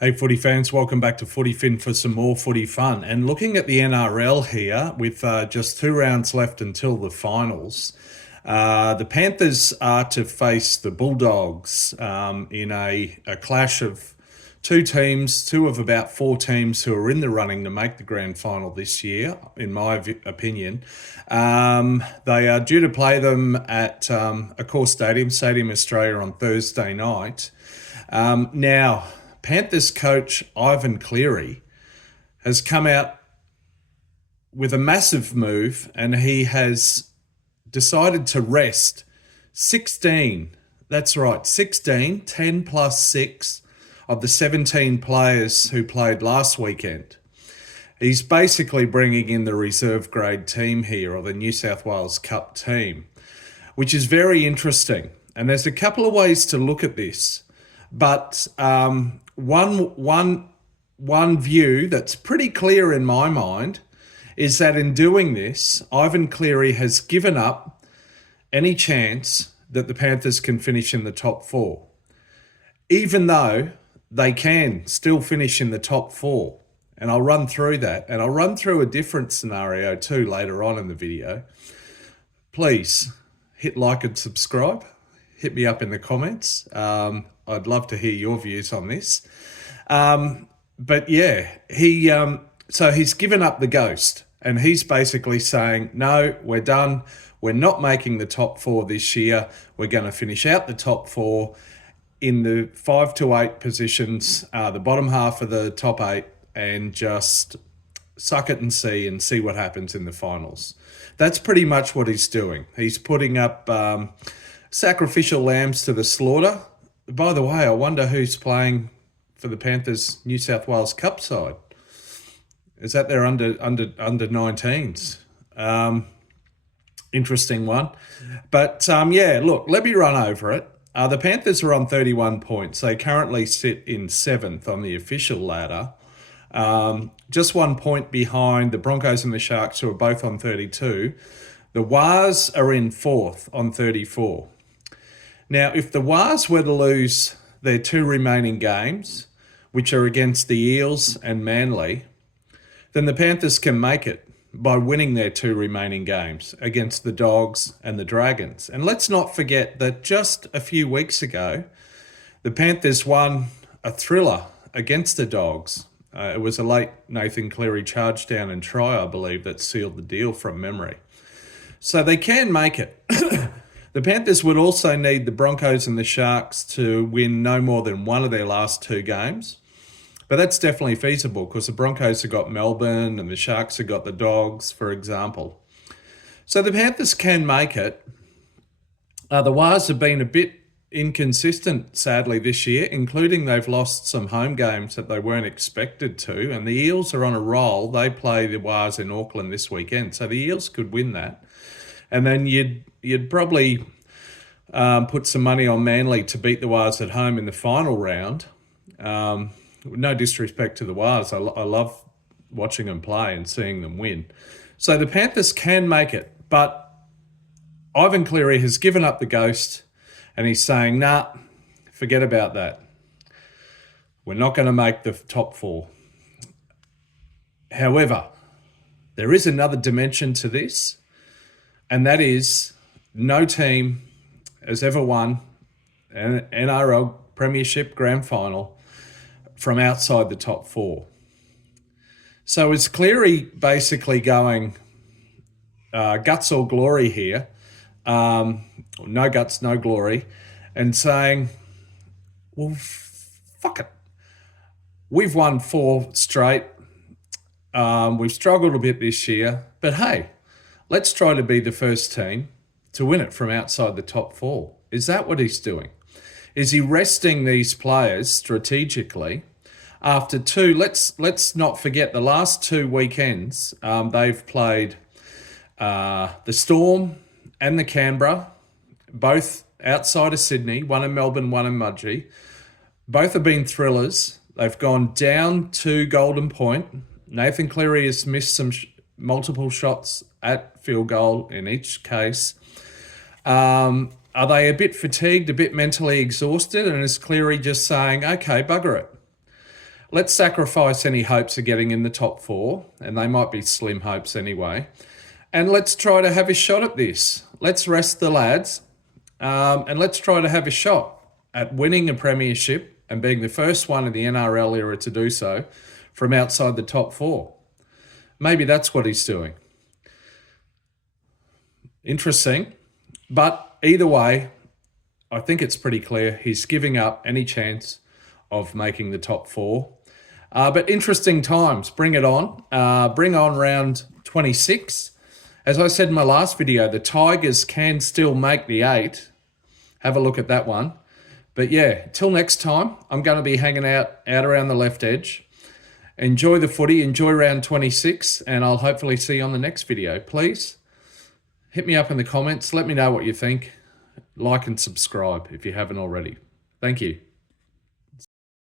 Hey footy fans, welcome back to Footy Fin for some more footy fun. And looking at the NRL here with just 2 rounds left until the finals, the Panthers are to face the Bulldogs in a clash of two teams, two of about four teams who are in the running to make the grand final this year, in my opinion. They are due to play them at Accor Stadium Australia on Thursday night. Now, Panthers coach Ivan Cleary has come out with a massive move, and he has decided to rest 16, that's right, 16, 10 plus 6 of the 17 players who played last weekend. He's basically bringing in the reserve grade team here, or the New South Wales Cup team, which is very interesting. And there's a couple of ways to look at this. But one view that's pretty clear in my mind is that in doing this, Ivan Cleary has given up any chance that the Panthers can finish in the top four, even though they can still finish in the top four. And I'll run through that. And I'll run through a different scenario too later on in the video. Please hit like and subscribe. Hit me up in the comments. I'd love to hear your views on this. But yeah, so he's given up the ghost, and he's basically saying, no, we're done. We're not making the top four this year. We're going to finish out the top four in the 5 to 8 positions, the bottom half of the top 8, and just suck it and see what happens in the finals. That's pretty much what he's doing. He's putting up sacrificial lambs to the slaughter. By the way, I wonder who's playing for the Panthers New South Wales Cup side. Is that their under 19s? Interesting one. But yeah, look, let me run over it. The Panthers are on 31 points. They currently sit in 7th on the official ladder. Just 1 point behind the Broncos and the Sharks, who are both on 32. The Wars are in 4th on 34. Now, if the Wars were to lose their 2 remaining games, which are against the Eels and Manly, then the Panthers can make it by winning their 2 remaining games against the Dogs and the Dragons. And let's not forget that just a few weeks ago, the Panthers won a thriller against the Dogs. It was a late Nathan Cleary charge down and try, I believe, that sealed the deal from memory. So they can make it. The Panthers would also need the Broncos and the Sharks to win no more than one of their last 2 games. But that's definitely feasible because the Broncos have got Melbourne and the Sharks have got the Dogs, for example. So the Panthers can make it. The Wars have been a bit inconsistent, sadly, this year, including they've lost some home games that they weren't expected to. And the Eels are on a roll. They play the Wars in Auckland this weekend. So the Eels could win that. And then you'd probably put some money on Manly to beat the Wars at home in the final round. No disrespect to the Wars. I love watching them play and seeing them win. So the Panthers can make it. But Ivan Cleary has given up the ghost, and he's saying, nah, forget about that. We're not going to make the top 4. However, there is another dimension to this. And that is, no team has ever won an NRL Premiership Grand Final from outside the top 4. So is Cleary basically going guts or glory here? No guts, no glory. And saying, well, fuck it. We've won 4 straight. We've struggled a bit this year. But hey, let's try to be the first team to win it from outside the top 4. Is that what he's doing? Is he resting these players strategically after 2? Let's not forget the last 2 weekends. They've played the Storm and the Canberra, both outside of Sydney, one in Melbourne, one in Mudgee. Both have been thrillers. They've gone down to Golden Point. Nathan Cleary has missed some multiple shots at field goal in each case. Are they a bit fatigued, a bit mentally exhausted? And is Cleary just saying, okay, bugger it. let's sacrifice any hopes of getting in the top 4, and they might be slim hopes anyway. And let's try to have a shot at this. Let's rest the lads, and let's try to have a shot at winning a premiership and being the first one in the NRL era to do so from outside the top 4. Maybe that's what he's doing. Interesting. But either way, I think it's pretty clear he's giving up any chance of making the top 4. But interesting times. Bring it on. Bring on round 26. As I said in my last video, the Tigers can still make the 8. Have a look at that one. But yeah, till next time, I'm going to be hanging out around the left edge. Enjoy the footy, enjoy round 26, and I'll hopefully see you on the next video. Please hit me up in the comments. Let me know what you think. Like and subscribe if you haven't already. Thank you.